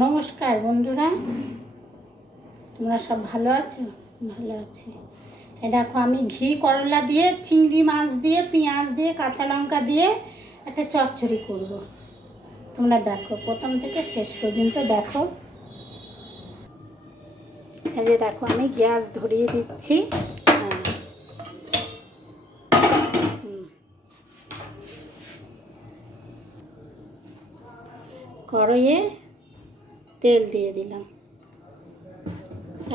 নমস্কার বন্ধুরা, তোমরা সব ভালো আছো? ভালো আছি। এই দেখো, আমি ঘি করলা দিয়ে, চিংড়ি মাছ দিয়ে, পেঁয়াজ দিয়ে, কাঁচা লঙ্কা দিয়ে একটা চচ্চড়ি করব। তোমরা দেখো, প্রথম থেকে শেষ পর্যন্ত দেখো। এই যে দেখো, আমি গ্যাস ধরিয়ে দিচ্ছি। কড়াইয়ে তেল দিয়ে দিলাম,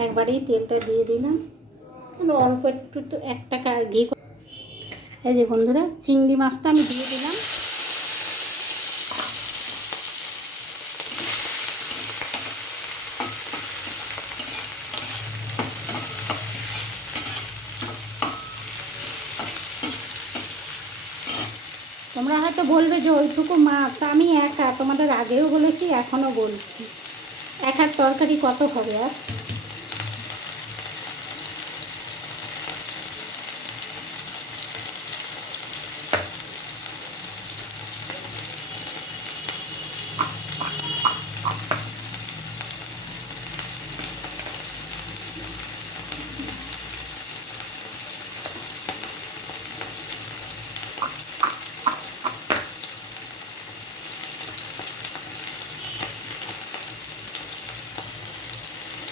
একবারেই তেলটা দিয়ে দিলাম, অল্প একটু তো একটা ঘি। এই যে বন্ধুরা, চিংড়ি মাছটা আমি দিয়ে দিলাম। তোমরা হয়তো বলবে যে ওইটুকু মাছ, আমি একা, তোমাদের আগেও বলেছি, এখনও বলছি, এক হাত তরকারি কত হবে আর।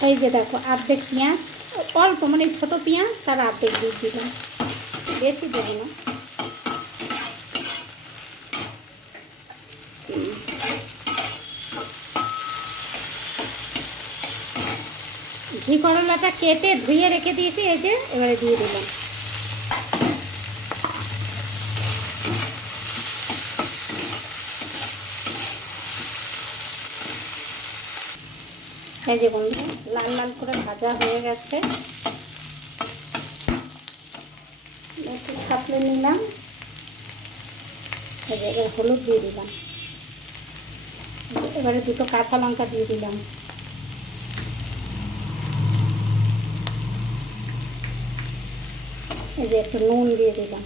এই যে দেখো, অর্ধেক পেঁয়াজ, অল্প মানে ছোটো পেঁয়াজ, তার অর্ধেক দিয়ে দিলাম, বেশি দেবো না। ঘি করলাটা কেটে ধুয়ে রেখে দিয়েছি, এই যে এবারে দিয়ে দিলাম। এই যে বন্ধু, লাল লাল করে ভাজা হয়ে গেছে, একটু সাপলে নিলাম। এই যে এবার হলুদ দিয়ে দিলাম, এবারে দুটো কাঁচা লঙ্কা দিয়ে দিলাম, এই যে একটু নুন দিয়ে দিলাম।